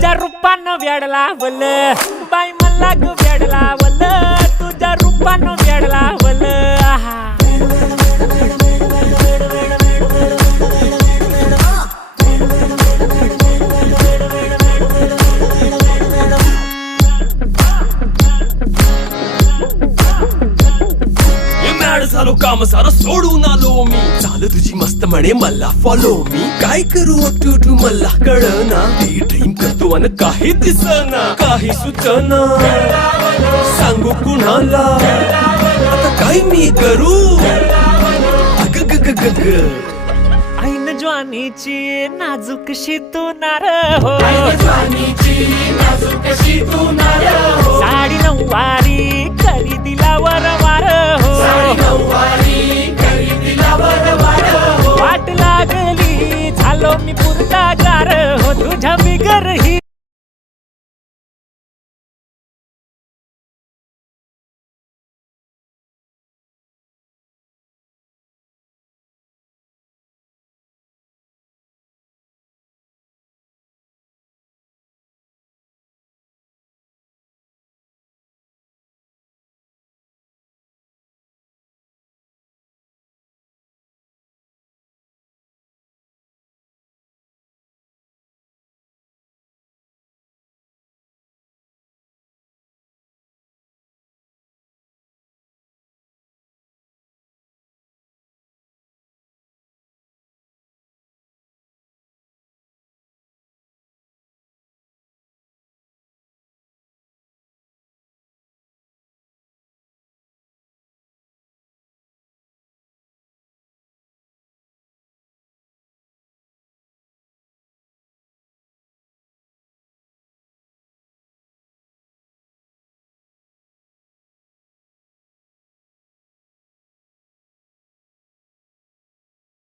तुझ्या रूपानं वेड लावल बाई मला ग वेड लावल तुझ्या रूपानं वेड लावल आहा झालो काम सारं सोडून आलो मी चाल तुझी मस्त म्हणे मला फॉलो मी काय करू टू मला कळना ती ड्रीम करतो अन काही दिसना काही सुचना सांगू कुणाला आता काय मी करू अग ग ग ग ग ऐन ज्वानीची नाजूकशी तू नार हो साडी नऊवारी करी दिला वरवार हो वाट लागली झालो मी पुरता गार हो तुझ्या बिगर ही